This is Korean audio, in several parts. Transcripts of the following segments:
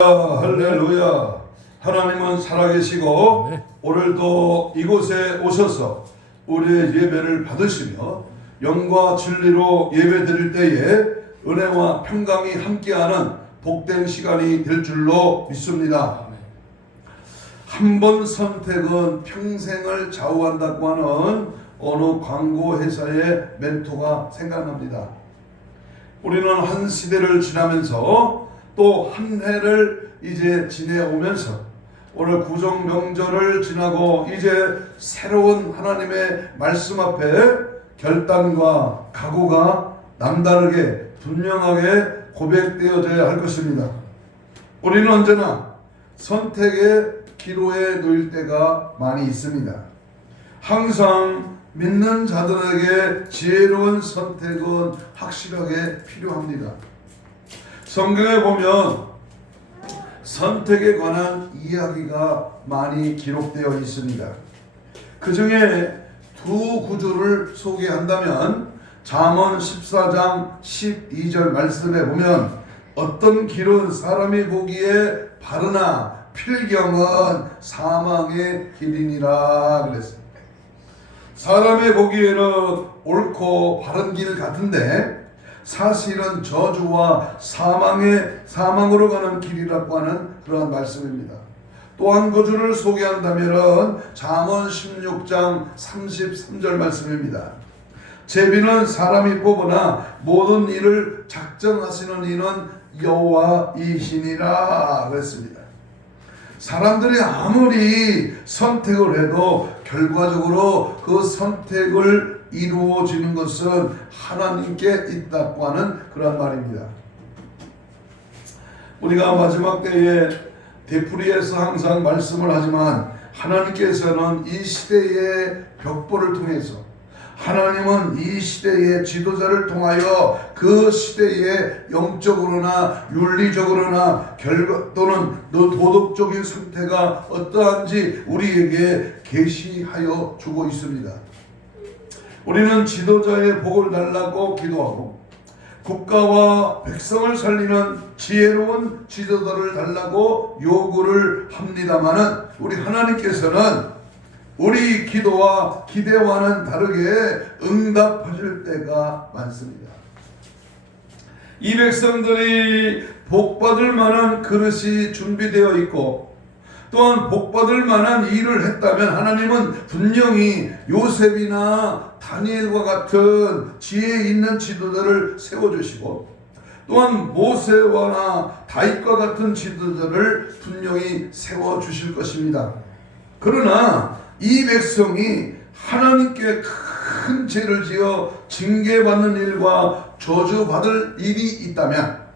할렐루야. 하나님은 살아계시고 네. 오늘도 이곳에 오셔서 우리의 예배를 받으시며 영과 진리로 예배 드릴 때에 은혜와 평강이 함께하는 복된 시간이 될 줄로 믿습니다. 한 번 선택은 평생을 좌우한다고 하는 어느 광고 회사의 멘토가 생각납니다. 우리는 한 시대를 지나면서 또 한 해를 이제 지내오면서 오늘 구정 명절을 지나고 이제 새로운 하나님의 말씀 앞에 결단과 각오가 남다르게 분명하게 고백되어져야 할 것입니다. 우리는 언제나 선택의 기로에 놓일 때가 많이 있습니다. 항상 믿는 자들에게 지혜로운 선택은 확실하게 필요합니다. 성경에 보면 선택에 관한 이야기가 많이 기록되어 있습니다. 그 중에 두 구절을 소개한다면 잠언 14장 12절 말씀에 보면 어떤 길은 사람이 보기에 바르나 필경은 사망의 길이니라 그랬습니다. 사람이 보기에는 옳고 바른 길 같은데 사실은 저주와 사망으로 가는 길이라고 하는 그러한 말씀입니다. 또 한 구절을 소개한다면 잠언 16장 33절 말씀입니다. 제비는 사람이 뽑으나 모든 일을 작정하시는 이는 여호와이시니라 그랬습니다. 사람들이 아무리 선택을 해도 결과적으로 그 선택을 이루어지는 것은 하나님께 있다고 하는 그런 말입니다. 우리가 마지막 때에 되풀이해서 항상 말씀을 하지만 하나님께서는 이 시대의 벽보를 통해서 하나님은 이 시대의 지도자를 통하여 그 시대의 영적으로나 윤리적으로나 또는 도덕적인 상태가 어떠한지 우리에게 계시하여 주고 있습니다. 우리는 지도자의 복을 달라고 기도하고 국가와 백성을 살리는 지혜로운 지도자를 달라고 요구를 합니다마는 우리 하나님께서는 우리 기도와 기대와는 다르게 응답하실 때가 많습니다. 이 백성들이 복받을 만한 그릇이 준비되어 있고 또한 복받을 만한 일을 했다면 하나님은 분명히 요셉이나 다니엘과 같은 지혜 있는 지도자를 세워주시고 또한 모세와나 다윗과 같은 지도자를 분명히 세워주실 것입니다. 그러나 이 백성이 하나님께 큰 죄를 지어 징계받는 일과 저주받을 일이 있다면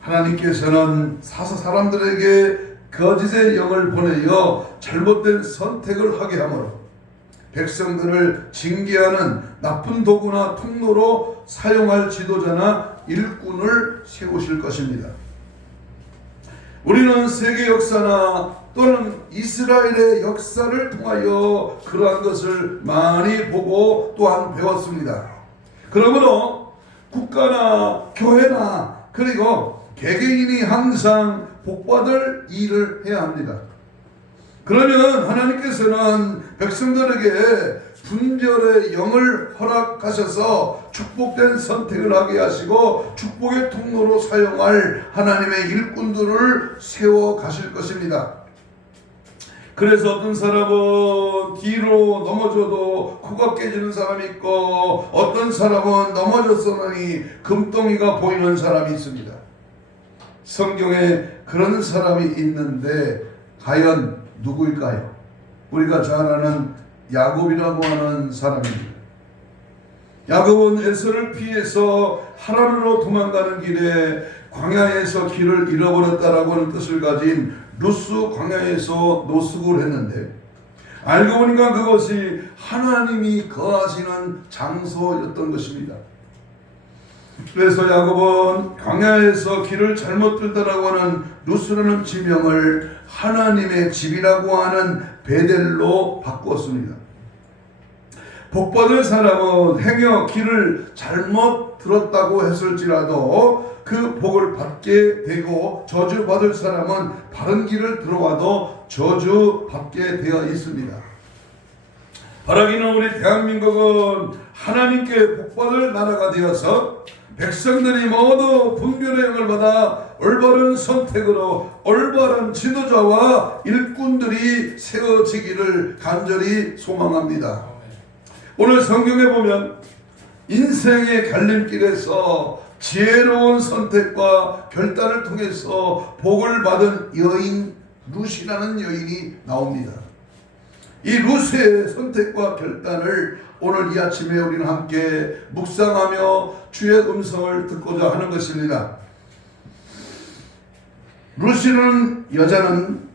하나님께서는 사람들에게 거짓의 영을 보내어 잘못된 선택을 하게 하므로 백성들을 징계하는 나쁜 도구나 통로로 사용할 지도자나 일꾼을 세우실 것입니다. 우리는 세계 역사나 또는 이스라엘의 역사를 통하여 그러한 것을 많이 보고 또한 배웠습니다. 그러므로 국가나 교회나 그리고 개개인이 항상 복받을 일을 해야 합니다. 그러면 하나님께서는 백성들에게 분별의 영을 허락하셔서 축복된 선택을 하게 하시고 축복의 통로로 사용할 하나님의 일꾼들을 세워 가실 것입니다. 그래서 어떤 사람은 뒤로 넘어져도 코가 깨지는 사람이 있고 어떤 사람은 넘어졌으니 금덩이가 보이는 사람이 있습니다. 성경에 그런 사람이 있는데 과연 누구일까요? 우리가 잘 아는 야곱이라고 하는 사람입니다. 야곱은 에서를 피해서 하란으로 도망가는 길에 광야에서 길을 잃어버렸다라고 하는 뜻을 가진 루스 광야에서 노숙을 했는데 알고 보니까 그것이 하나님이 거하시는 장소였던 것입니다. 그래서 야곱은 광야에서 길을 잘못 들다라고 하는 루스라는 지명을 하나님의 집이라고 하는 베델로 바꾸었습니다. 복받을 사람은 행여 길을 잘못 들었다고 했을지라도 그 복을 받게 되고, 저주받을 사람은 바른 길을 들어와도 저주받게 되어 있습니다. 바라기는 우리 대한민국은 하나님께 복받을 나라가 되어서 백성들이 모두 분별의 영을 받아 올바른 선택으로 올바른 지도자와 일꾼들이 세워지기를 간절히 소망합니다. 오늘 성경에 보면 인생의 갈림길에서 지혜로운 선택과 결단을 통해서 복을 받은 여인 룻이라는 여인이 나옵니다. 이 룻의 선택과 결단을 오늘 이 아침에 우리는 함께 묵상하며 주의 음성을 듣고자 하는 것입니다. 룻이라는 여자는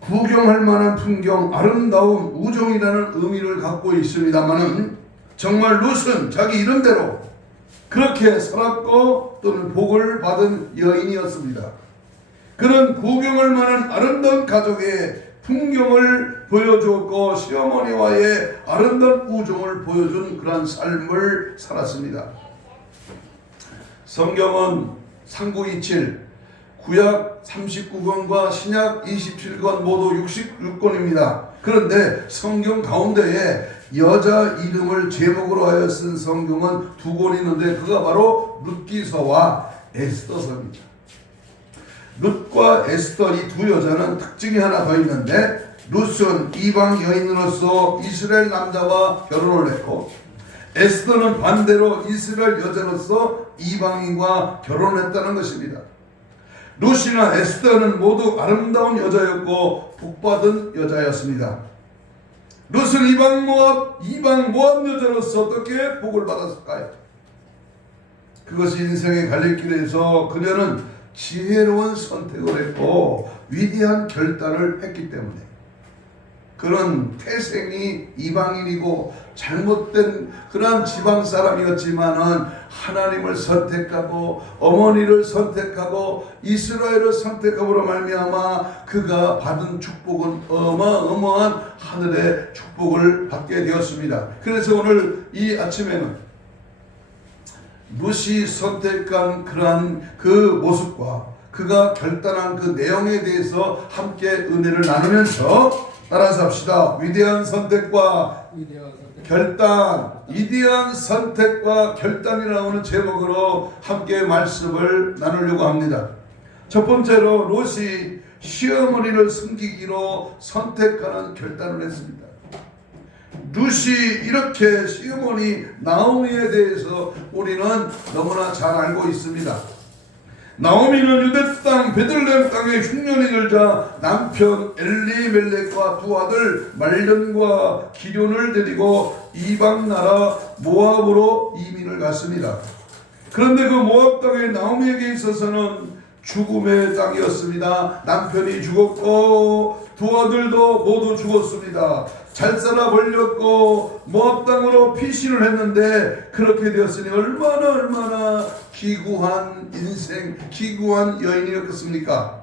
구경할 만한 풍경, 아름다운 우정이라는 의미를 갖고 있습니다만은, 정말 룻은 자기 이름대로 그렇게 살았고 또는 복을 받은 여인이었습니다. 그는 구경할 만한 아름다운 가족의 풍경을 보여주었고 시어머니와의 아름다운 우정을 보여준 그런 삶을 살았습니다. 성경은 삼구이칠, 구약 39권과 신약 27권 모두 66권입니다. 그런데 성경 가운데에 여자 이름을 제목으로 하여 쓴 성경은 2권 있는데 그가 바로 룻기서와 에스더서입니다. 룻과 에스더 이 두 여자는 특징이 하나 더 있는데, 룻은 이방 여인으로서 이스라엘 남자와 결혼을 했고, 에스더는 반대로 이스라엘 여자로서 이방인과 결혼했다는 것입니다. 룻이나 에스더는 모두 아름다운 여자였고 복받은 여자였습니다. 룻은 이방 모압 여자로서 어떻게 복을 받았을까요? 그것이 인생의 갈림길에서 그녀는 지혜로운 선택을 했고 위대한 결단을 했기 때문에, 그런 태생이 이방인이고 잘못된 그런 지방 사람이었지만은 하나님을 선택하고 어머니를 선택하고 이스라엘을 선택함으로 말미암아 그가 받은 축복은 어마어마한 하늘의 축복을 받게 되었습니다. 그래서 오늘 이 아침에는 룻이 선택한 그러한 그 모습과 그가 결단한 그 내용에 대해서 함께 은혜를 나누면서 따라서 합시다. 위대한 선택과 결단, 위대한 선택과 결단이라는 제목으로 함께 말씀을 나누려고 합니다. 첫 번째로 롯이 시어머니를 섬기기로 선택하는 결단을 했습니다. 룻이 이렇게 시어머니 나오미에 대해서 우리는 너무나 잘 알고 있습니다. 나오미는 유대 땅 베들레헴 땅에 흉년이 들자 남편 엘리멜렉과 두 아들 말련과 기럐을 데리고 이방 나라 모압으로 이민을 갔습니다. 그런데 그 모압 땅에 나오미에게 있어서는 죽음의 땅이었습니다. 남편이 죽었고 두 아들도 모두 죽었습니다. 잘 살아 벌렸고 모압 땅으로 피신을 했는데 그렇게 되었으니 얼마나 기구한 인생, 기구한 여인이었겠습니까?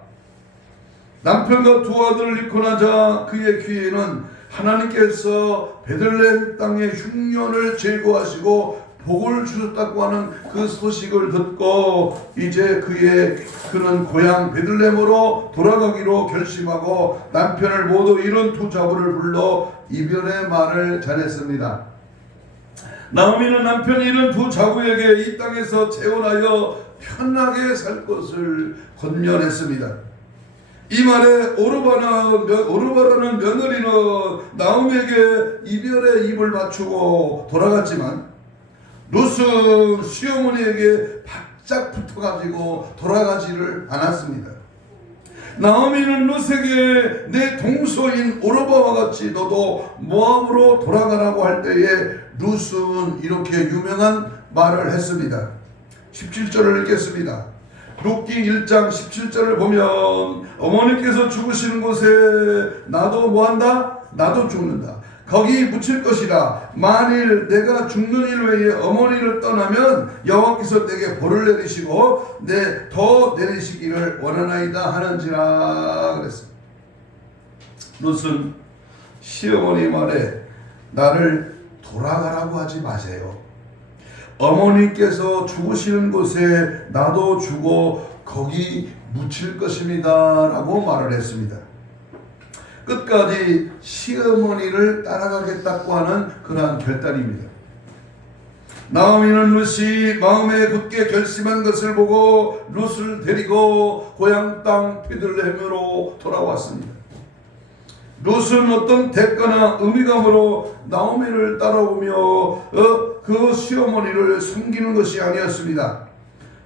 남편과 두 아들을 잃고 나자 그의 귀에는 하나님께서 베들레헴 땅의 흉년을 제거하시고 복을 주셨다고 하는 그 소식을 듣고 이제 그는 고향 베들레헴으로 돌아가기로 결심하고 남편을 모두 잃은 두 자부를 불러 이별의 말을 전했습니다. 나오미는 남편이 잃은 두 자부에게 이 땅에서 재혼하여 편하게 살 것을 권면했습니다. 이 말에 오르바라는 며느리는 나오미에게 이별의 입을 맞추고 돌아갔지만 룻은 시어머니에게 바짝 붙어가지고 돌아가지를 않았습니다. 나오미는 룻에게 내 동서인 오르바와 같이 너도 모압으로 돌아가라고 할 때에 룻은 이렇게 유명한 말을 했습니다. 17절을 읽겠습니다. 룻기 1장 17절을 보면 어머니께서 죽으시는 곳에 나도 뭐한다? 나도 죽는다. 거기 묻힐 것이라. 만일 내가 죽는 일 외에 어머니를 떠나면 여호와께서 내게 벌을 내리시고 더 내리시기를 원하나이다 하는지라 그랬습니다. 룻은 시어머니 말에 나를 돌아가라고 하지 마세요. 어머니께서 죽으시는 곳에 나도 죽어 거기 묻힐 것입니다 라고 말을 했습니다. 끝까지 시어머니를 따라가겠다고 하는 그러한 결단입니다. 나오미는 룻이 마음에 굳게 결심한 것을 보고 룻을 데리고 고향 땅 베들레헴으로 돌아왔습니다. 룻은 어떤 대가나 의미감으로 나오미를 따라오며 그 시어머니를 섬기는 것이 아니었습니다.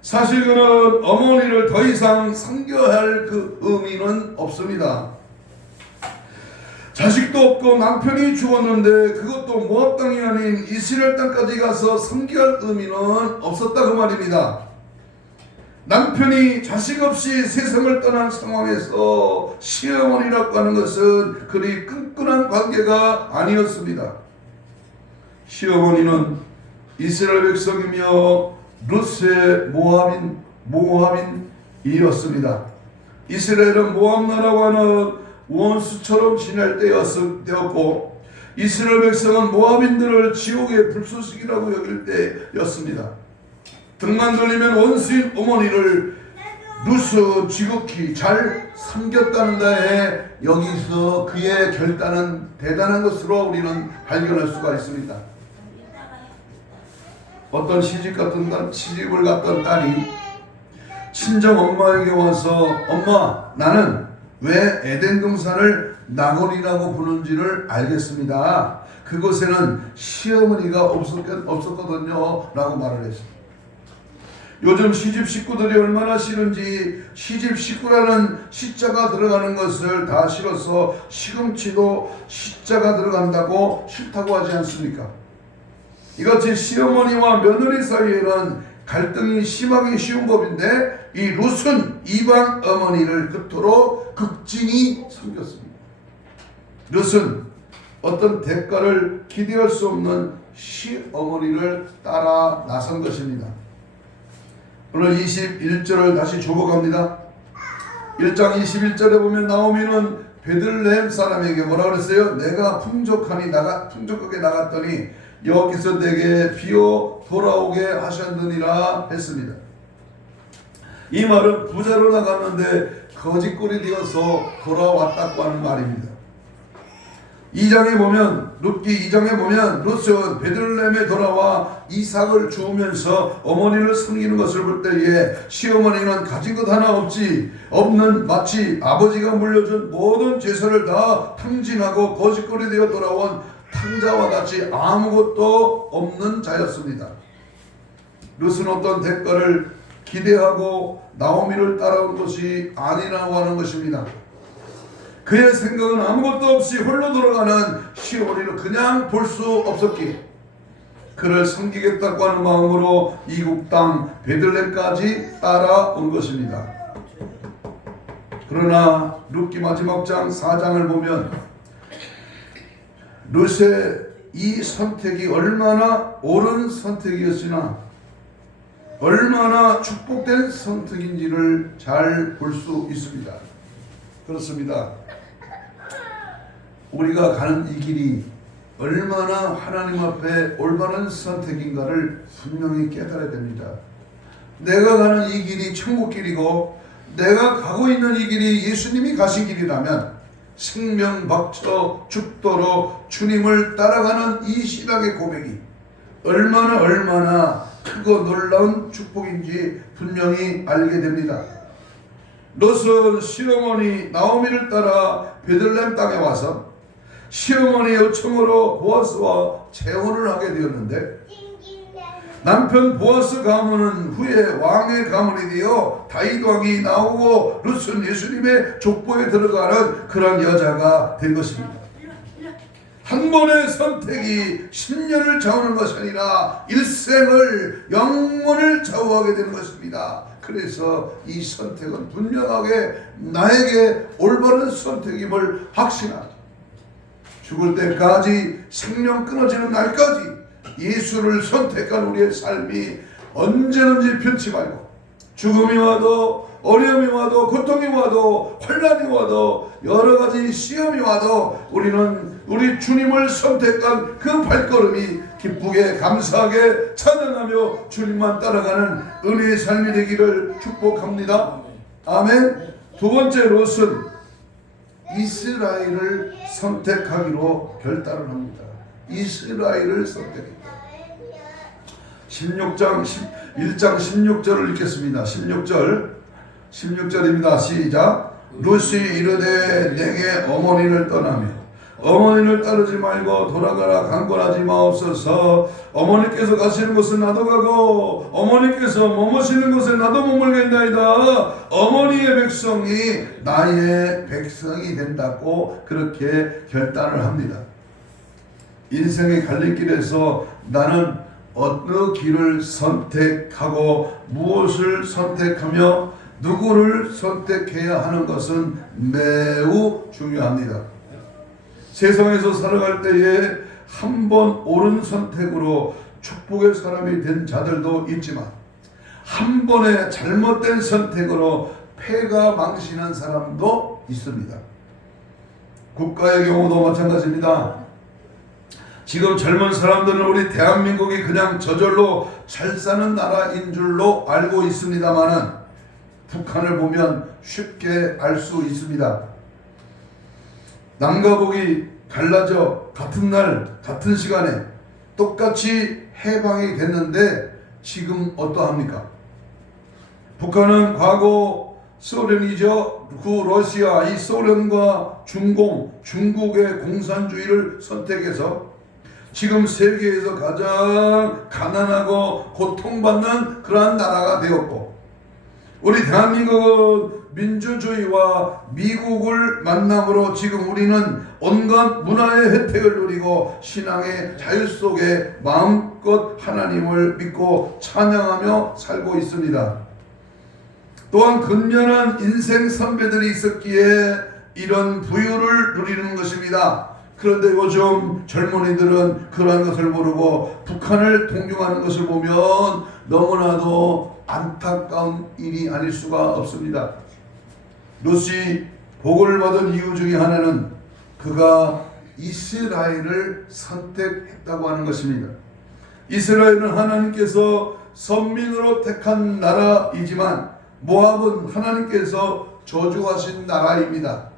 사실 그는 어머니를 더 이상 섬겨야 할 그 의미는 없습니다. 자식도 없고 남편이 죽었는데 그것도 모압 땅이 아닌 이스라엘 땅까지 가서 섬겨야 할 의미는 없었다 그 말입니다. 남편이 자식 없이 세상을 떠난 상황에서 시어머니라고 하는 것은 그리 끈끈한 관계가 아니었습니다. 시어머니는 이스라엘 백성이며 룻의 모압인이었습니다. 이스라엘은 모압 나라와 하는 원수처럼 지낼 때였고 이스라엘 백성은 모압인들을 지옥의 불쏘시기라고 여길 때였습니다. 등만 돌리면 원수인 어머니를 룻은 지극히 잘 섬겼다는 데에 여기서 그의 결단은 대단한 것으로 우리는 발견할 수가 있습니다. 어떤 시집을 갔던 딸이 친정 엄마에게 와서 엄마 나는 왜 에덴 동산을 나곤이라고 부르는지를 알겠습니다. 그곳에는 시어머니가 없었거든요 라고 말을 했습니다. 요즘 시집 식구들이 얼마나 싫은지 시집 식구라는 시자가 들어가는 것을 다 싫어서 시금치도 시자가 들어간다고 싫다고 하지 않습니까? 이같이 시어머니와 며느리 사이에는 갈등이 심하기 쉬운 법인데 이 룻은 이방 어머니를 끝으로 극진히 섬겼습니다. 룻은 어떤 대가를 기대할 수 없는 시어머니를 따라 나선 것입니다. 오늘 21절을 다시 접어갑니다. 1장 21절에 보면 나오미는 베들레헴 사람에게 뭐라 그랬어요? 내가 풍족하게 나갔더니 여기서 내게 비어 돌아오게 하셨느니라 했습니다. 이 말은 부자로 나갔는데 거짓골이 되어서 돌아왔다고 하는 말입니다. 2장에 보면 룻은 베들레헴에 돌아와 이삭을 주우면서 어머니를 섬기는 것을 볼 때에 시어머니는 가진 것 하나 없는 마치 아버지가 물려준 모든 재산을 다 탕진하고 거짓골이 되어 돌아온 탕자와 같이 아무것도 없는 자였습니다. 룻은 어떤 대가를 기대하고 나오미를 따라온 것이 아니라고 하는 것입니다. 그의 생각은 아무것도 없이 홀로 돌아가는 시어머니를 그냥 볼 수 없었기에 그를 섬기겠다고 하는 마음으로 이국 땅 베들레헴까지 따라온 것입니다. 그러나 룻기 마지막 장 4장을 보면 룻의 이 선택이 얼마나 옳은 선택이었으나 얼마나 축복된 선택인지를 잘 볼 수 있습니다. 그렇습니다. 우리가 가는 이 길이 얼마나 하나님 앞에 올바른 선택인가를 분명히 깨달아야 됩니다. 내가 가는 이 길이 천국 길이고 내가 가고 있는 이 길이 예수님이 가신 길이라면 생명 박처 죽도록 주님을 따라가는 이 신앙의 고백이 얼마나 크고 놀라운 축복인지 분명히 알게 됩니다. 롯은 시어머니 나오미를 따라 베들레헴 땅에 와서 시어머니의 요청으로 보아스와 재혼을 하게 되었는데 남편 보아스 가문은 후에 왕의 가문이 되어 다윗 왕이 나오고 룻은 예수님의 족보에 들어가는 그런 여자가 된 것입니다. 한 번의 선택이 10년을 좌우하는 것이 아니라 일생을 영원을 좌우하게 되는 것입니다. 그래서 이 선택은 분명하게 나에게 올바른 선택임을 확신하죠. 죽을 때까지 생명 끊어지는 날까지 예수를 선택한 우리의 삶이 언제든지 변치 말고 죽음이 와도 어려움이 와도 고통이 와도 혼란이 와도 여러 가지 시험이 와도 우리는 우리 주님을 선택한 그 발걸음이 기쁘게 감사하게 찬양하며 주님만 따라가는 은혜의 삶이 되기를 축복합니다. 아멘. 두 번째 롯은 이스라엘을 선택하기로 결단을 합니다. 이스라엘을 선택했다. 1장 16절을 읽겠습니다. 16절입니다. 시작. 롯이 이르되 내게 어머니를 떠나며 어머니를 따르지 말고 돌아가라 강권하지 마옵소서. 어머니께서 가시는 곳은 나도 가고 어머니께서 머무시는 곳에 나도 머물겠나이다. 어머니의 백성이 나의 백성이 된다고 그렇게 결단을 합니다. 인생의 갈림길에서 나는 어느 길을 선택하고 무엇을 선택하며 누구를 선택해야 하는 것은 매우 중요합니다. 세상에서 살아갈 때에 한 번 옳은 선택으로 축복의 사람이 된 자들도 있지만 한 번의 잘못된 선택으로 패가 망신한 사람도 있습니다. 국가의 경우도 마찬가지입니다. 지금 젊은 사람들은 우리 대한민국이 그냥 저절로 잘 사는 나라인 줄로 알고 있습니다만은 북한을 보면 쉽게 알 수 있습니다. 남과 북이 갈라져 같은 날 같은 시간에 똑같이 해방이 됐는데 지금 어떠합니까? 북한은 과거 소련이죠. 그 러시아, 이 소련과 중국의 공산주의를 선택해서 지금 세계에서 가장 가난하고 고통받는 그러한 나라가 되었고, 우리 대한민국은 민주주의와 미국을 만남으로 지금 우리는 온갖 문화의 혜택을 누리고 신앙의 자유 속에 마음껏 하나님을 믿고 찬양하며 살고 있습니다. 또한 근면한 인생 선배들이 있었기에 이런 부유를 누리는 것입니다. 그런데 요즘 젊은이들은 그러한 것을 모르고 북한을 동경하는 것을 보면 너무나도 안타까운 일이 아닐 수가 없습니다. 롯이 복을 받은 이유 중에 하나는 그가 이스라엘을 선택했다고 하는 것입니다. 이스라엘은 하나님께서 선민으로 택한 나라이지만 모압은 하나님께서 저주하신 나라입니다.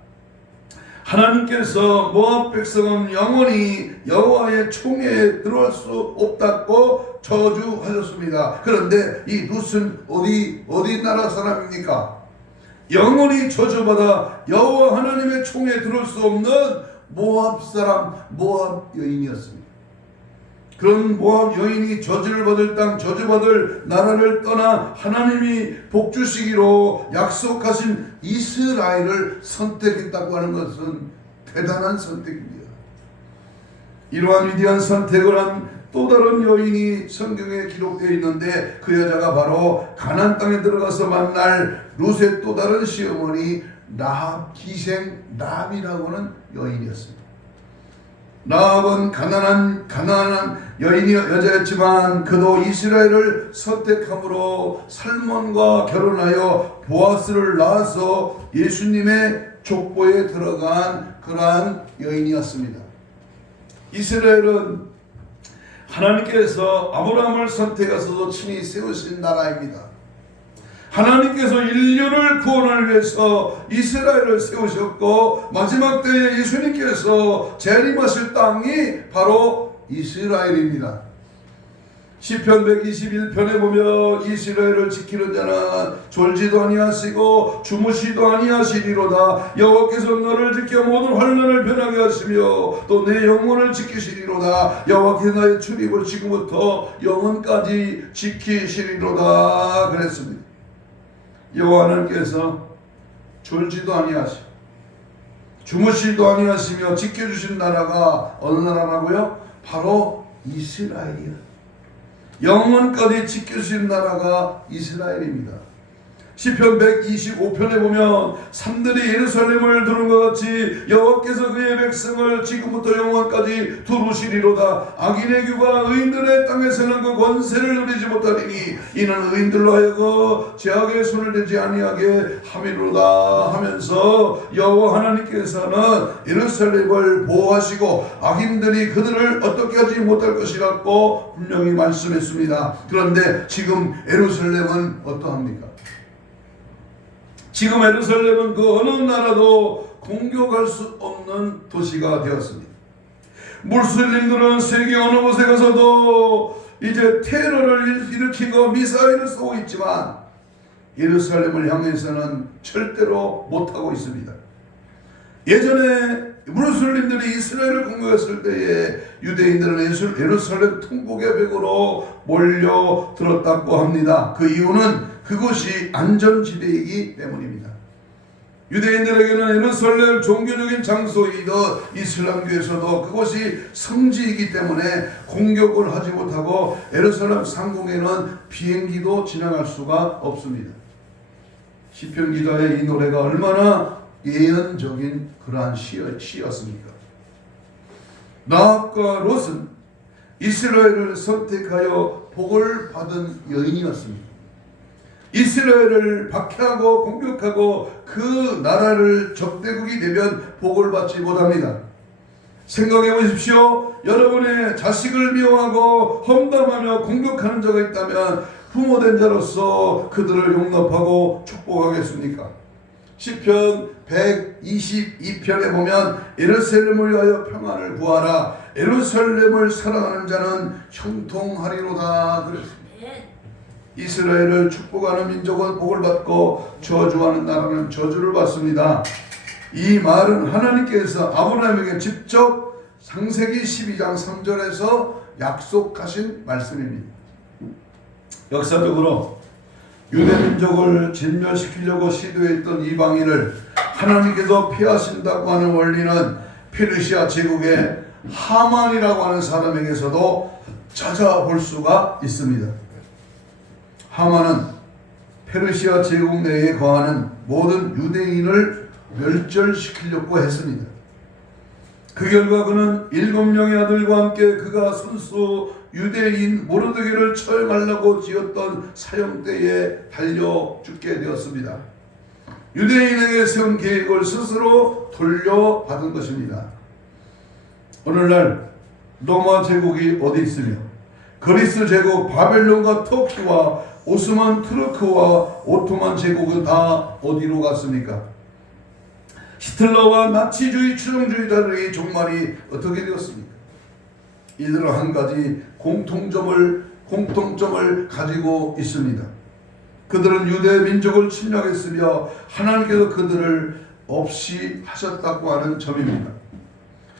하나님께서 모압 백성은 영원히 여호와의 총회에 들어올 수 없다고 저주하셨습니다. 그런데 이 룻은 어디 나라 사람입니까? 영원히 저주받아 여호와 하나님의 총회에 들어올 수 없는 모압 사람, 모압 여인이었습니다. 그런 모압 여인이 저주를 받을 땅, 저주받을 나라를 떠나 하나님이 복주시기로 약속하신 이스라엘을 선택했다고 하는 것은 대단한 선택입니다. 이러한 위대한 선택을 한 또 다른 여인이 성경에 기록되어 있는데 그 여자가 바로 가나안 땅에 들어가서 만날 룻의 또 다른 시어머니 라합, 기생 라합이라고 하는 여인이었습니다. 라합은 가난한 여자였지만 그도 이스라엘을 선택함으로 살몬과 결혼하여 보아스를 낳아서 예수님의 족보에 들어간 그러한 여인이었습니다. 이스라엘은 하나님께서 아브라함을 선택하셔서 친히 세우신 나라입니다. 하나님께서 인류를 구원을 위해서 이스라엘을 세우셨고 마지막 때에 예수님께서 재림하실 땅이 바로 이스라엘입니다. 시편 121편에 보면 이스라엘을 지키는 자는 졸지도 아니하시고 주무시도 아니하시리로다. 여호와께서 너를 지켜 모든 환난을 변하게 하시며 또 내 영혼을 지키시리로다. 여호와께서 나의 출입을 지금부터 영원까지 지키시리로다 그랬습니다. 여호와 하나님께서 졸지도 아니하시고 주무시도 아니하시며 지켜주신 나라가 어느 나라라고요? 바로 이스라엘이요. 영원까지 지켜주신 나라가 이스라엘입니다. 시편 125편에 보면 산들이 예루살렘을 두른 것 같이 여호와께서 그의 백성을 지금부터 영원까지 두루시리로다. 악인의 규가 의인들의 땅에서는 그 권세를 누리지 못하리니 이는 의인들로 하여금 죄악의 손을 대지 아니하게 함이로다 하면서 여호와 하나님께서는 예루살렘을 보호하시고 악인들이 그들을 어떻게 하지 못할 것이라고 분명히 말씀했습니다. 그런데 지금 예루살렘은 어떠합니까? 지금 예루살렘은 그 어느 나라도 공격할 수 없는 도시가 되었습니다. 무슬림들은 세계 어느 곳에 가서도 이제 테러를 일으키고 미사일을 쏘고 있지만 예루살렘을 향해서는 절대로 못하고 있습니다. 예전에 무슬림들이 이스라엘을 공격했을 때에 유대인들은 예루살렘 통곡의 벽으로 몰려들었다고 합니다. 그 이유는 그곳이 안전지대이기 때문입니다. 유대인들에게는 예루살렘 종교적인 장소이듯 이슬람교에서도 그곳이 성지이기 때문에 공격을 하지 못하고 예루살렘 상공에는 비행기도 지나갈 수가 없습니다. 시편 기자의 이 노래가 얼마나 예언적인 그러한 시였습니까? 나합과 롯은 이스라엘을 선택하여 복을 받은 여인이었습니다. 이스라엘을 박해하고 공격하고 그 나라를 적대국이 되면 복을 받지 못합니다. 생각해 보십시오. 여러분의 자식을 미워하고 험담하며 공격하는 자가 있다면 부모된 자로서 그들을 용납하고 축복하겠습니까? 시편 122편에 보면 예루살렘을 위하여 평안을 구하라. 예루살렘을 사랑하는 자는 형통하리로다 그랬습니다. 이스라엘을 축복하는 민족은 복을 받고 저주하는 나라는 저주를 받습니다. 이 말은 하나님께서 아브라함에게 직접 창세기 12장 3절에서 약속하신 말씀입니다. 역사적으로 유대민족을 진멸시키려고 시도했던 이방인을 하나님께서 피하신다고 하는 원리는 페르시아 제국의 하만이라고 하는 사람에게서도 찾아볼 수가 있습니다. 하만은 페르시아 제국 내에 거하는 모든 유대인을 멸절시키려고 했습니다. 그 결과 그는 7명의 아들과 함께 그가 순수 유대인 모르드게를 처형하려고 지었던 사형대에 달려 죽게 되었습니다. 유대인에게 세운 계획을 스스로 돌려받은 것입니다. 오늘날 로마 제국이 어디 있으며 그리스 제국, 바벨론과 터키와 오스만 투르크와 오토만 제국은 다 어디로 갔습니까? 히틀러와 나치주의 추종주의자들의 종말이 어떻게 되었습니까? 이들은 한 가지 공통점을 가지고 있습니다. 그들은 유대 민족을 침략했으며 하나님께서 그들을 없이 하셨다고 하는 점입니다.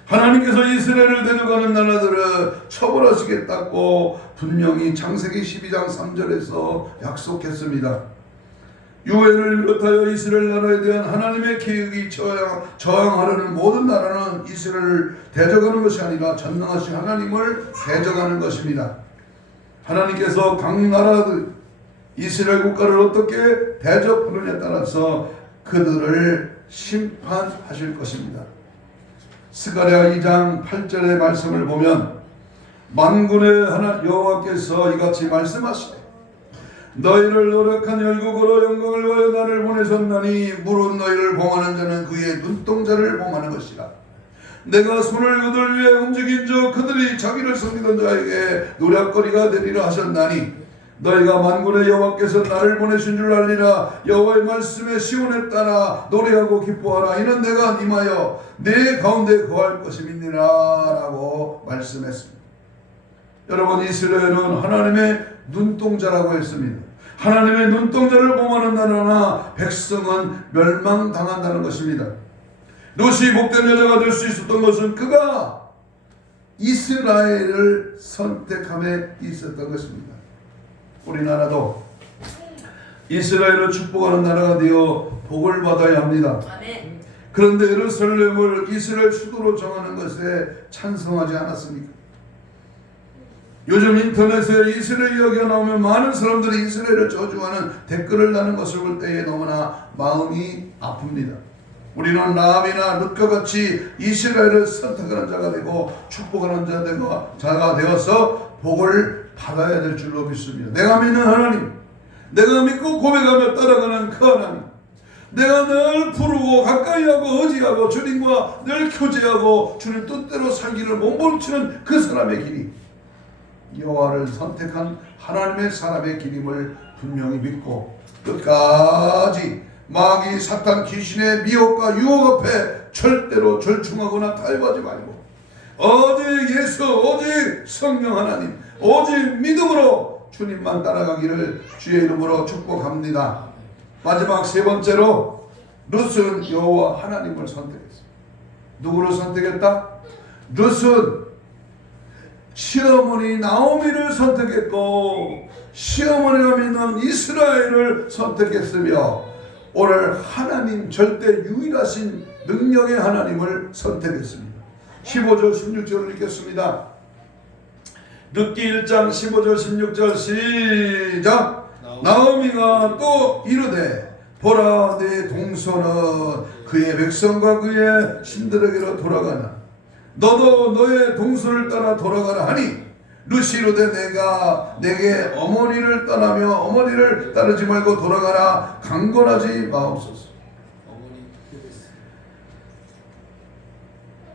하나님께서 이스라엘을 데려가는 나라들을 처벌하시겠다고 분명히 창세기 12장 3절에서 약속했습니다. 유해를 비롯하여 이스라엘 나라에 대한 하나님의 계획이 저항하려는 모든 나라는 이스라엘을 대적하는 것이 아니라 전능하신 하나님을 대적하는 것입니다. 하나님께서 각 나라들 이스라엘 국가를 어떻게 대적하느냐에 따라서 그들을 심판하실 것입니다. 스가랴 2장 8절의 말씀을 보면 만군의 하나 여호와께서 이같이 말씀하시되 너희를 노력한 열국으로 영광을 위하여 나를 보내셨나니 무릇 너희를 봉하는 자는 그의 눈동자를 봉하는 것이라. 내가 손을 그들 위해 움직인 즉 그들이 자기를 섬기던 자에게 노략거리가 되리라 하셨나니 너희가 만군의 여호와께서 나를 보내신 줄 알리라. 여호와의 말씀에 시온에 따라 노래하고 기뻐하라. 이는 내가 임하여 내 가운데 거할 것임이니라 라고 말씀했습니다. 여러분, 이스라엘은 하나님의 눈동자라고 했습니다. 하나님의 눈동자를 봉하는 나라나 백성은 멸망당한다는 것입니다. 롯이 복된 여자가 될 수 있었던 것은 그가 이스라엘을 선택함에 있었던 것입니다. 우리나라도 이스라엘을 축복하는 나라가 되어 복을 받아야 합니다. 그런데 예루살렘을 이스라엘 수도로 정하는 것에 찬성하지 않았습니까? 요즘 인터넷에 이스라엘 이야기가 나오면 많은 사람들이 이스라엘을 저주하는 댓글을 다는 것을 볼 때에 너무나 마음이 아픕니다. 우리는 라합이나 룻과 같이 이스라엘을 선택하는 자가 되고 축복하는 자가 되어서 복을 받아야 될 줄로 믿습니다. 내가 믿는 하나님, 내가 믿고 고백하며 따라가는 그 하나님, 내가 늘 부르고 가까이하고 의지하고 주님과 늘 교제하고 주님 뜻대로 살기를 몸부림치는 그 사람의 길이 여호와를 선택한 하나님의 사람의 길임을 분명히 믿고 끝까지 마귀 사탄 귀신의 미혹과 유혹 앞에 절대로 절충하거나 타협하지 말고 오직 예수, 오직 성령 하나님, 오직 믿음으로 주님만 따라가기를 주의 이름으로 축복합니다. 마지막 세 번째로 룻은 여호와 하나님을 선택했습니다. 누구를 선택했다? 룻은 시어머니 나오미를 선택했고 시어머니가 믿는 이스라엘을 선택했으며 오늘 하나님 절대 유일하신 능력의 하나님을 선택했습니다. 15절 16절을 읽겠습니다. 룻기 1장 15절 16절 시작. 나오미가 또 이르되 보라 내 동서는 그의 백성과 그의 신들에게로 돌아가나 너도 너의 동서를 따라 돌아가라 하니 룻이 이르되 내가 내게 어머니를 떠나며 어머니를 따르지 말고 돌아가라 강권하지 마옵소서.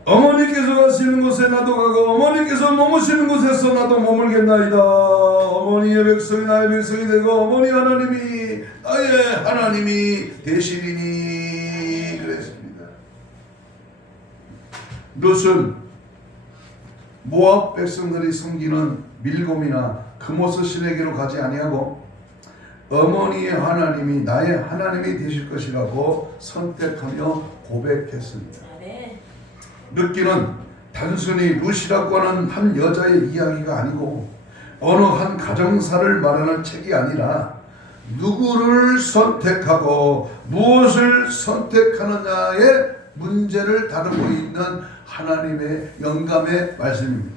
어머니께서 가시는 곳에 나도 가고 어머니께서 머무시는 곳에서 나도 머물겠나이다. 어머니의 백성이 나의 백성이 되고 어머니 하나님이 나의 하나님이 되시리니 그랬습니다. 룻은 모압 백성들이 섬기는 밀곰이나 그모스 신에게로 가지 아니하고 어머니의 하나님이 나의 하나님이 되실 것이라고 선택하며 고백했습니다. 룻기는 단순히 룻이라고 하는 한 여자의 이야기가 아니고 어느 한 가정사를 말하는 책이 아니라 누구를 선택하고 무엇을 선택하느냐의 문제를 다루고 있는 하나님의 영감의 말씀입니다.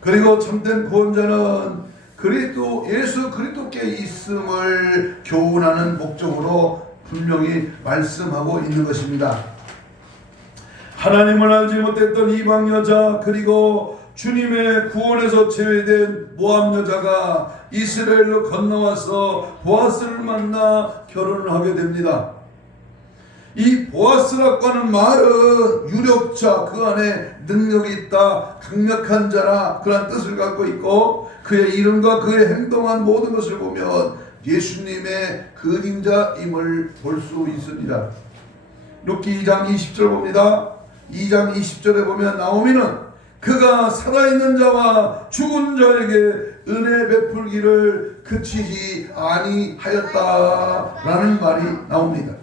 그리고 참된 구원자는 그리스도 예수 그리스도께 있음을 교훈하는 목적으로 분명히 말씀하고 있는 것입니다. 하나님을 알지 못했던 이방 여자 그리고 주님의 구원에서 제외된 모압 여자가 이스라엘로 건너와서 보아스를 만나 결혼을 하게 됩니다. 이 보아스라고 하는 말은 유력자, 그 안에 능력이 있다, 강력한 자라 그런 뜻을 갖고 있고 그의 이름과 그의 행동한 모든 것을 보면 예수님의 그림자임을 볼 수 있습니다. 룻기 2장 20절 봅니다. 2장 20절에 보면 나오미는 그가 살아있는 자와 죽은 자에게 은혜 베풀기를 그치지 아니하였다라는 말이 나옵니다.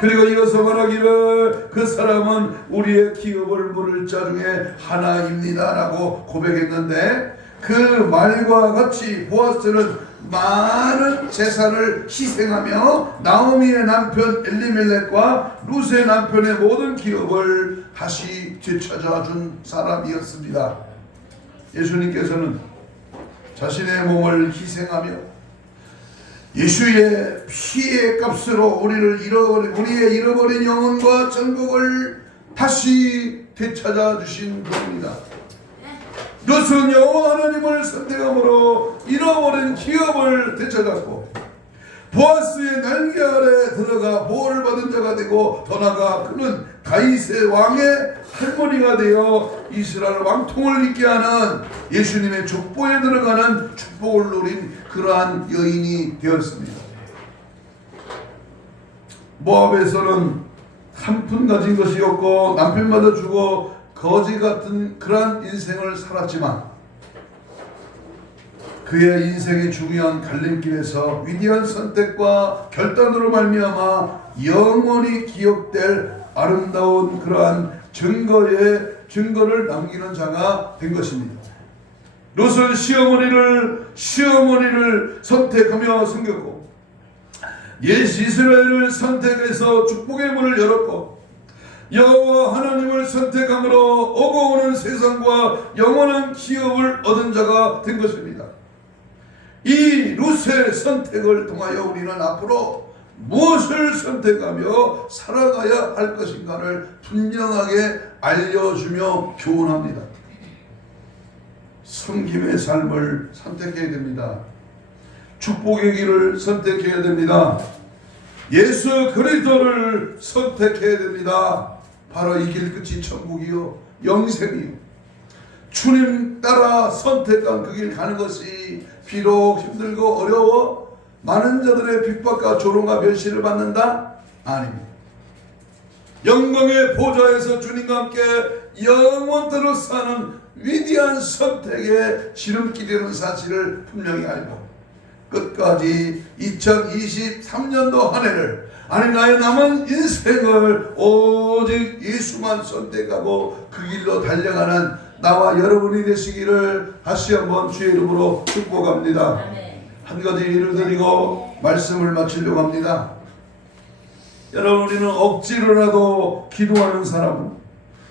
그리고 이어서 말하기를 그 사람은 우리의 기업을 물을 자 중에 하나입니다라고 고백했는데 그 말과 같이 보아스는 많은 재산을 희생하며 나오미의 남편 엘리멜렉과 룻의 남편의 모든 기업을 다시 되찾아준 사람이었습니다. 예수님께서는 자신의 몸을 희생하며 예수의 피의 값으로 우리의 잃어버린 영혼과 전국을 다시 되찾아 주신 분입니다. 룻은 여호와 하나님을 선택함으로 잃어버린 기업을 되찾았고 보아스의 날개 아래 들어가 보호를 받은 자가 되고 더 나아가 그는 다윗의 왕의 할머니가 되어 이스라엘 왕통을 잇게 하는 예수님의 족보에 들어가는 축복을 누린 그러한 여인이 되었습니다. 모압에서는 한 푼 가진 것이 없고 남편마다 죽어 거지 같은 그러한 인생을 살았지만 그의 인생의 중요한 갈림길에서 위대한 선택과 결단으로 말미암아 영원히 기억될 아름다운 그러한 증거를 남기는 자가 된 것입니다. 룻은 시어머니를 선택하며 섬겼고 이스라엘을 선택해서 축복의 문을 열었고 여호와 하나님을 선택함으로 오고 오는 세상과 영원한 기업을 얻은 자가 된 것입니다. 이 룻의 선택을 통하여 우리는 앞으로 무엇을 선택하며 살아가야 할 것인가를 분명하게 알려주며 교훈합니다. 섬김의 삶을 선택해야 됩니다. 축복의 길을 선택해야 됩니다. 예수 그리스도를 선택해야 됩니다. 바로 이 길 끝이 천국이요 영생이요. 주님 따라 선택한 그 길 가는 것이 비록 힘들고 어려워 많은 자들의 핍박과 조롱과 멸시를 받는다? 아닙니다. 영광의 보좌에서 주님과 함께 영원토록 사는 위대한 선택의 지름길이라는 사실을 분명히 알고 끝까지 2023년도 한 해를 아니 나의 남은 인생을 오직 예수만 선택하고 그 길로 달려가는 나와 여러분이 되시기를 다시 한번 주의 이름으로 축복합니다. 한 가지 일을 드리고 말씀을 마치려고 합니다. 여러분, 우리는 억지로라도 기도하는 사람은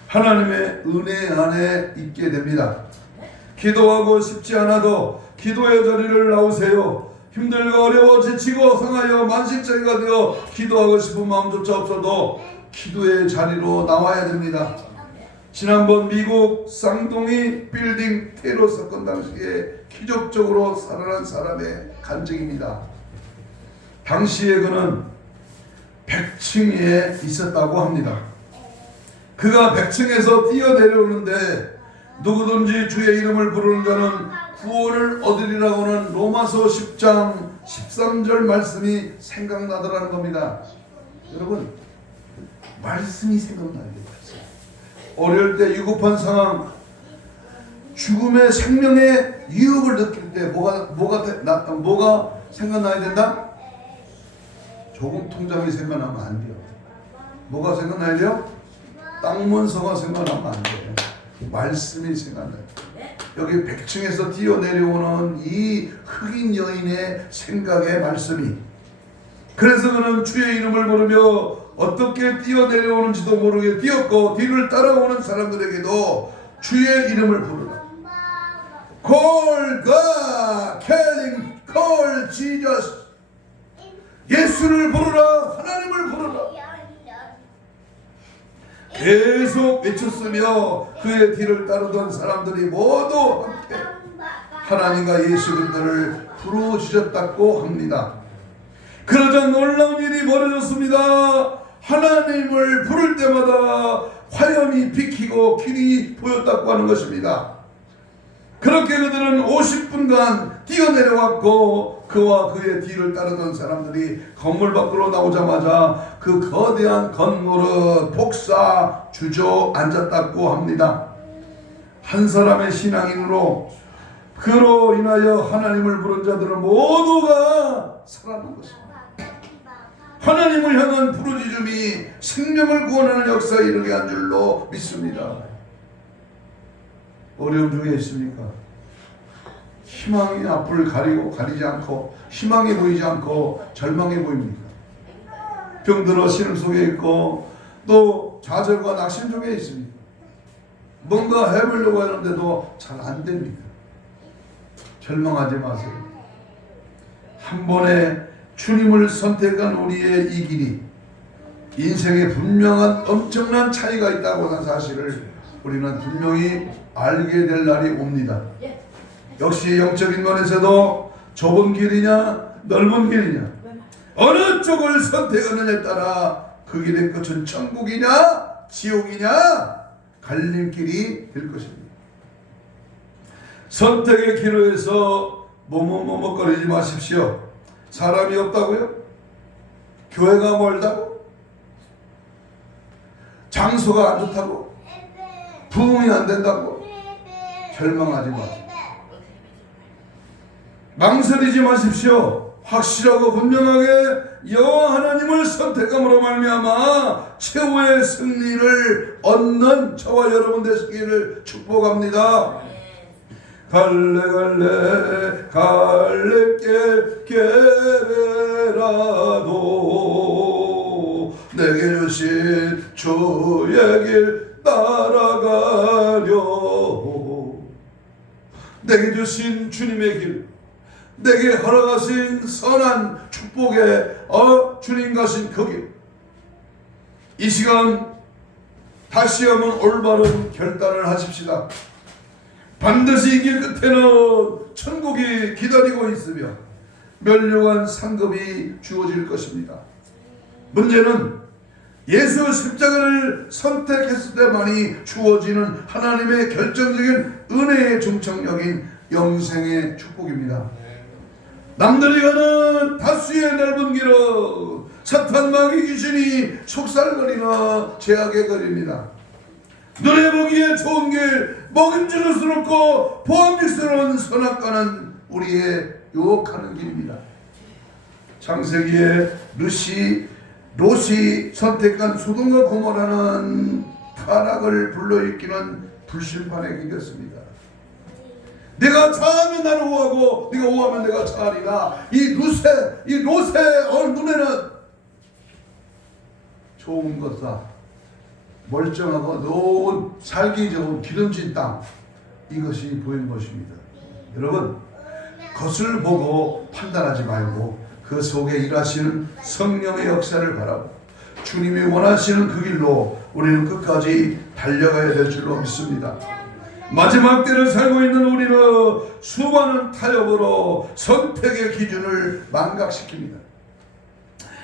하나님의 은혜 안에 있게 됩니다. 기도하고 싶지 않아도 기도의 자리를 나오세요. 힘들고 어려워 지치고 상하여 만신창이가 되어 기도하고 싶은 마음조차 없어도 기도의 자리로 나와야 됩니다. 지난번 미국 쌍둥이 빌딩 테러 사건 당시에 기적적으로 살아난 사람의 간증입니다. 당시에 그는 100층에 있었다고 합니다. 그가 100층에서 뛰어내려오는데 누구든지 주의 이름을 부르는 자는 구원을 얻으리라고 하는 로마서 10장 13절 말씀이 생각나더라는 겁니다. 여러분, 말씀이 생각나는 게 맞아요. 어릴 때 위급한 상황, 죽음의 생명의 유혹을 느낄 때 뭐가 생각나야 된다? 조금 통장이 생각나면 안 돼요. 뭐가 생각나야 돼요? 땅문서가 생각나면 안 돼요. 말씀이 생각나요. 여기 100층에서 뛰어내려오는 이 흑인 여인의 생각의 말씀이, 그래서 그는 주의 이름을 부르며 어떻게 뛰어내려오는지도 모르게 뛰었고 뒤를 따라오는 사람들에게도 주의 이름을 부르라. Call God, calling, call Jesus. 예수를 부르라, 하나님을 부르라. 계속 외쳤으며 그의 뒤를 따르던 사람들이 모두 함께 하나님과 예수 그리스도를 부르짖었다고 합니다. 그러자 놀라운 일이 벌어졌습니다. 하나님을 부를 때마다 화염이 비키고 길이 보였다고 하는 것입니다. 그렇게 그들은 50분간 뛰어내려왔고 그와 그의 뒤를 따르던 사람들이 건물 밖으로 나오자마자 그 거대한 건물은 폭사 주저앉았다고 합니다. 한 사람의 신앙인으로 그로 인하여 하나님을 부른 자들은 모두가 살아난 것입니다. 하나님을 향한 부르짖음이 생명을 구원하는 역사에 이르게 한 줄로 믿습니다. 어려움 중에 있습니까? 희망이 앞을 가리지 않고 희망이 보이지 않고 절망이 보입니다. 병들어 신음 속에 있고 또 좌절과 낙심 속에 있습니다. 뭔가 해보려고 하는데도 잘 안 됩니다. 절망하지 마세요. 한 번에 주님을 선택한 우리의 이 길이 인생에 분명한 엄청난 차이가 있다고 하는 사실을 우리는 분명히 알게 될 날이 옵니다. 역시 영적인 면에서도 좁은 길이냐 넓은 길이냐 어느 쪽을 선택하느냐에 따라 그 길의 끝은 천국이냐 지옥이냐 갈림길이 될 것입니다. 선택의 기로에서 머뭇거리지 마십시오. 사람이 없다고요? 교회가 멀다고? 장소가 안 좋다고? 부흥이 안 된다고? 절망하지 마세요. 망설이지 마십시오. 확실하고 분명하게 여호와 하나님을 선택함으로 말미암아 최후의 승리를 얻는 저와 여러분 되시기를 축복합니다. 갈래갈래 갈래길에라도 내게 주신 주의 길 따라가려. 내게 주신 주님의 길, 내게 허락하신 선한 축복의 주님 가신 그 길, 이 시간 다시 한번 올바른 결단을 하십시다. 반드시 이 길 끝에는 천국이 기다리고 있으며 멸류관 상급이 주어질 것입니다. 문제는 예수 십자가를 선택했을 때만이 주어지는 하나님의 결정적인 은혜의 중청력인 영생의 축복입니다. 남들이 가는 다수의 넓은 길은 사탄 마귀 귀신이 속살거리나 제약에 걸립니다. 눈에 보기에 좋은 길, 먹음직스럽고 보암직스러운 선악과는 우리의 유혹하는 길입니다. 창세기에 롯이 선택한 소돔과 고모라는 타락을 불러일으키는 불심판의 길이었습니다. 내가 자하면 나를 오하고 네가 오하면 내가 자하리라. 이 롯의 눈에는 좋은 것다, 멀쩡하고 좋은 살기 좋은 기름진 땅, 이것이 보이는 것입니다. 여러분, 겉을 보고 판단하지 말고 그 속에 일하시는 성령의 역사를 바라고 주님이 원하시는 그 길로 우리는 끝까지 달려가야 될 줄로 믿습니다. 마지막 때를 살고 있는 우리는 수많은 타협으로 선택의 기준을 망각시킵니다.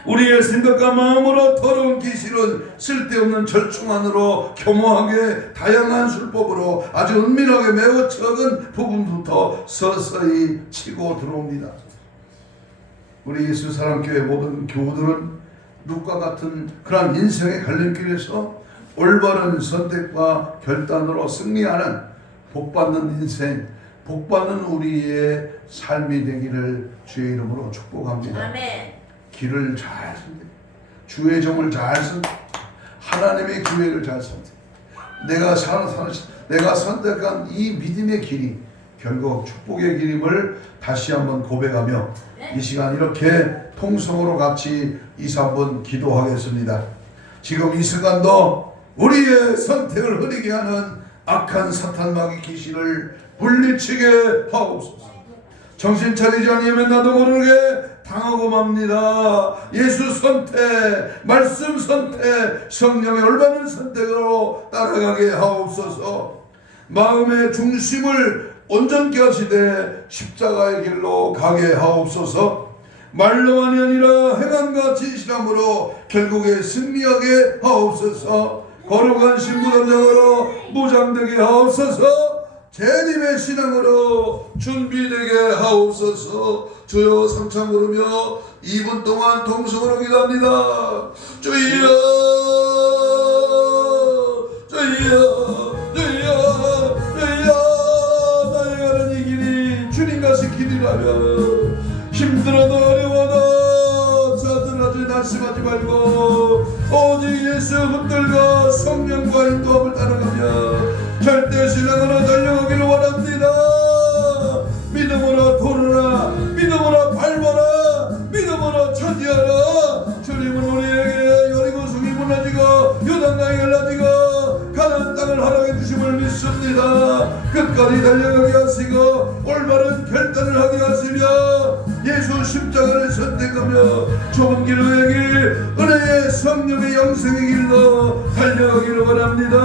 우리의 생각과 마음으로 더러운 기실은 쓸데없는 절충안으로 교모하게 다양한 술법으로 아주 은밀하게 매우 적은 부분부터 서서히 치고 들어옵니다. 우리 예수 사랑교회 모든 교우들은 룻과 같은 그런 인생의 갈림길에서 올바른 선택과 결단으로 승리하는 복받는 인생, 복받는 우리의 삶이 되기를 주의 이름으로 축복합니다. 아멘. 길을 잘 선택, 주의 종을 잘 선택, 하나님의 교회를 잘 선택, 내가 선택한 이 믿음의 길이 결국 축복의 길임을 다시 한번 고백하며 이 시간 이렇게 통성으로 같이 2, 3분 기도하겠습니다. 지금 이 순간도 우리의 선택을 흐리게 하는 악한 사탄 마귀 귀신을 물리치게 하옵소서. 정신 차리지 않으면 나도 모르게 당하고 맙니다. 예수 선택, 말씀 선택, 성령의 올바른 선택으로 따라가게 하옵소서. 마음의 중심을 온전케 하시되 십자가의 길로 가게 하옵소서. 말로만이 아니라 행함과 진실함으로 결국에 승리하게 하옵소서. 거룩한 신부담장으로 무장되게 하옵소서. 재림의 신앙으로 준비되게 하옵소서. 주여 삼창 부르며 2분 동안 통성으로 기도합니다. 주여 주여 주여 주여. 나의 가는 이 길이 주님 가신 길이라면 힘들어도 어려워도 자들하지 낙심하지 말고 오직 예수 붙들고 성령과 인도함을 따라가며 절대 신앙으로 달려가기를 원합니다. 믿음으로 돌아라, 믿음으로 밟아라, 믿음으로 차지하라. 주님은 우리에게 여리고성이 무너지고 요단강이 갈라지고 가나안 땅을 허락해 주심을 믿습니다. 끝까지 달려가게 하시고 올바른 결단을 하게 하시며 예수 십자가를 선택하며 좁은 길의 길, 은혜의 성령의 영생의 길로 달려가기를 원합니다.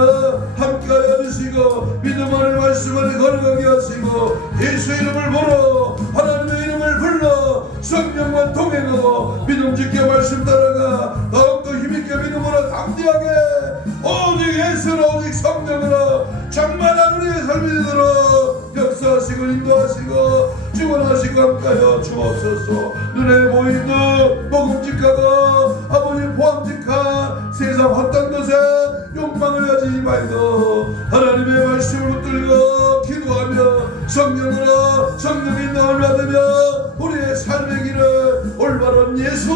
함께하여 주시고 믿음을 말씀을 걸어가게 하시고 예수 이름을 보러 하나님의 이름을 불러 성령과 동행하고 믿음짓게 말씀 따라가 더욱더 힘있게 믿음으로 담대하게 오직 예수로 오직 성령으로 정말한 우리의 삶이 되도록 역사하시고 인도하시고 주관하시고 함께하여 주옵소서. 눈에 보이는 먹음직하고 아버지 보암직한 세상 헛된 것에 욕망을 가지지 말고 하나님의 말씀을 붙들고 기도하며 성령으로 성령의 인도를 받으며 우리의 삶의 길을 올바른 예수,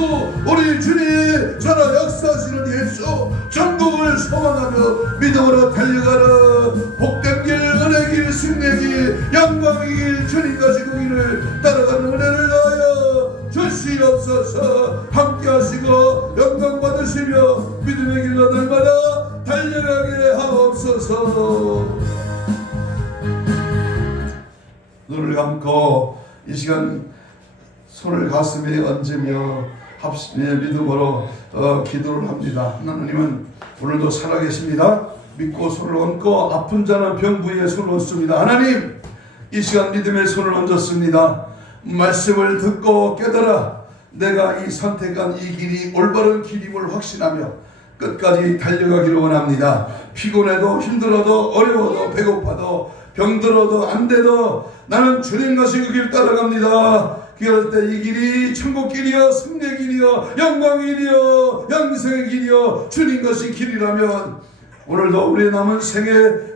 우리 주님 살아 역사하시는 예수 천국을 소망하며 믿음으로 달려가는 복된 길, 은혜 길, 승리의 길, 영광의 길, 주님 가시고 길을 따라가는 은혜를 다하여 주시옵소서. 함께 하시고 영광 받으시옵소서. 주시며 믿음의 길로 날마다 달려가게 하옵소서. 눈을 감고 이 시간 손을 가슴에 얹으며 믿음으로 기도를 합니다. 하나님은 오늘도 살아계십니다. 믿고 손을 얹고 아픈 자는 병 부위에 손을 얹습니다. 하나님, 이 시간 믿음의 손을 얹었습니다. 말씀을 듣고 깨달아 내가 이 선택한 이 길이 올바른 길임을 확신하며 끝까지 달려가기를 원합니다. 피곤해도 힘들어도 어려워도 배고파도 병들어도 안 돼도 나는 주님 가신 그 길 따라갑니다. 그럴 때 이 길이 천국 길이요, 승리의 길이요, 영광의 길이요, 영생의 길이요, 주님 가신 길이라면 오늘도 우리의 남은 생에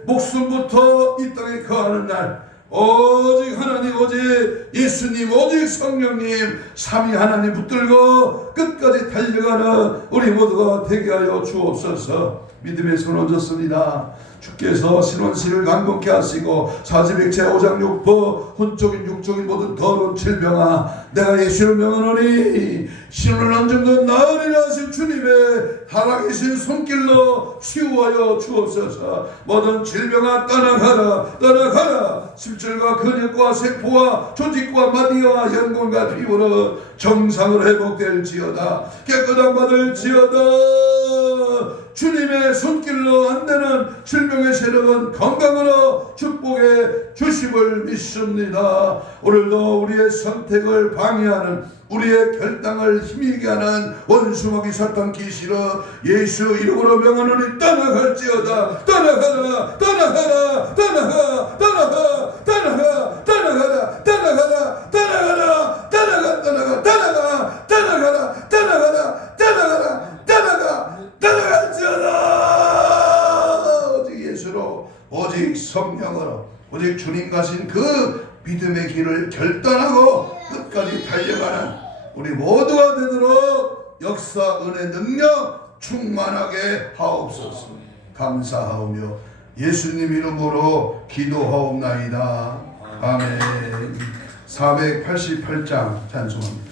목숨부터 이 땅에 거하는 날 오직 하나님, 오직 예수님, 오직 성령님 삼위 하나님 붙들고 끝까지 달려가는 우리 모두가 되게 하여 주옵소서. 믿음의 손 얹었습니다. 주께서 신원시를 강건케 하시고 사지백체 오장육부 혼적인 육적인 모든 더러운 질병아 내가 예수를 명하노니 신을 얹은 것 나으리라 하신 주님의 살아계신 손길로 치유하여 주옵소서. 모든 질병아 떠나가라, 떠나가라. 심줄과 근육과 세포와 조직과 마디와 연골과 피부로 정상으로 회복될지어다. 깨끗함 받을지어다. 주님의 손길로 안 되는 질병의 세력은 건강으로 축복해 주심을 믿습니다. 오늘도 우리의 선택을 방해하는 우리의 결단을 힘이게 하는 원수마귀 사탄 기시로 예수 이름으로 명하노니 떠나갈지어다. 떠나가라, 떠나가라, 떠나가, 떠나가, 떠나가, 떠나가라, 떠나가라, 떠나가라, 떠나가, 떠나가, 떠나가, 떠나가라, 떠나가라, 떠나가라, 떠나가, 떠나갈지어다. 오직 예수로, 오직 성령으로, 오직 주님 가신 그 믿음의 길을 결단하고 끝까지 달려가는 우리 모두가 되도록 역사, 은혜, 능력 충만하게 하옵소서. 감사하오며 예수님 이름으로 기도하옵나이다. 아멘. 488장 찬송합니다.